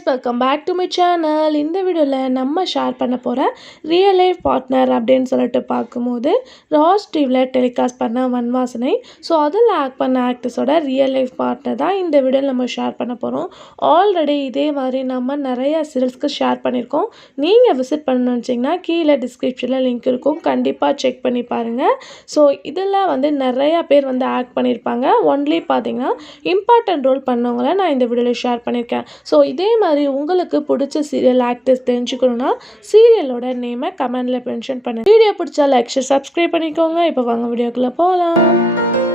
guys, welcome back to my channel. இந்த வீடியோல நம்ம ஷேர் பண்ண போற ரியல் லைஃப் பார்ட்னர் அப்படின்னு சொல்லிட்டு பார்க்கும்போது ராஸ் டிவில டெலிகாஸ்ட் பண்ண வன்வாசனை. ஸோ அதில் ஆக்ட் பண்ண ஆக்டர்ஸோட ரியல் லைஃப் பார்ட்னர் தான் இந்த வீடியோவில் நம்ம ஷேர் பண்ண போகிறோம். ஆல்ரெடி இதே மாதிரி நம்ம நிறைய சீரியல்ஸ்க்கு ஷேர் பண்ணியிருக்கோம். நீங்கள் விசிட் பண்ணணும்னு நினச்சிங்கன்னா கீழே டிஸ்கிரிப்ஷனில் லிங்க் இருக்கும், கண்டிப்பாக செக் பண்ணி பாருங்கள். ஸோ இதில் நிறைய பேர் ஆக்ட் பண்ணியிருப்பாங்க. ஒன்லி பார்த்தீங்கன்னா இம்பார்ட்டன்ட் ரோல் பண்ணவங்கள நான் இந்த வீடியோவில் ஷேர் பண்ணியிருக்கேன். ஸோ இதே மாதிரி உங்களுக்கு பிடிச்ச சீரியல் ஆக்டர்ஸ் தெரிஞ்சுக்கணுன்னா சீரியலோட நேமை கமெண்டில் மென்ஷன் பண்ணுங்கள். வீடியோ பிடிச்சா லைக் ஷேர் சப்ஸ்கிரைப் பண்ணிக்கோங்க. இப்போ வாங்க வீடியோக்குள்ளே போகலாம்.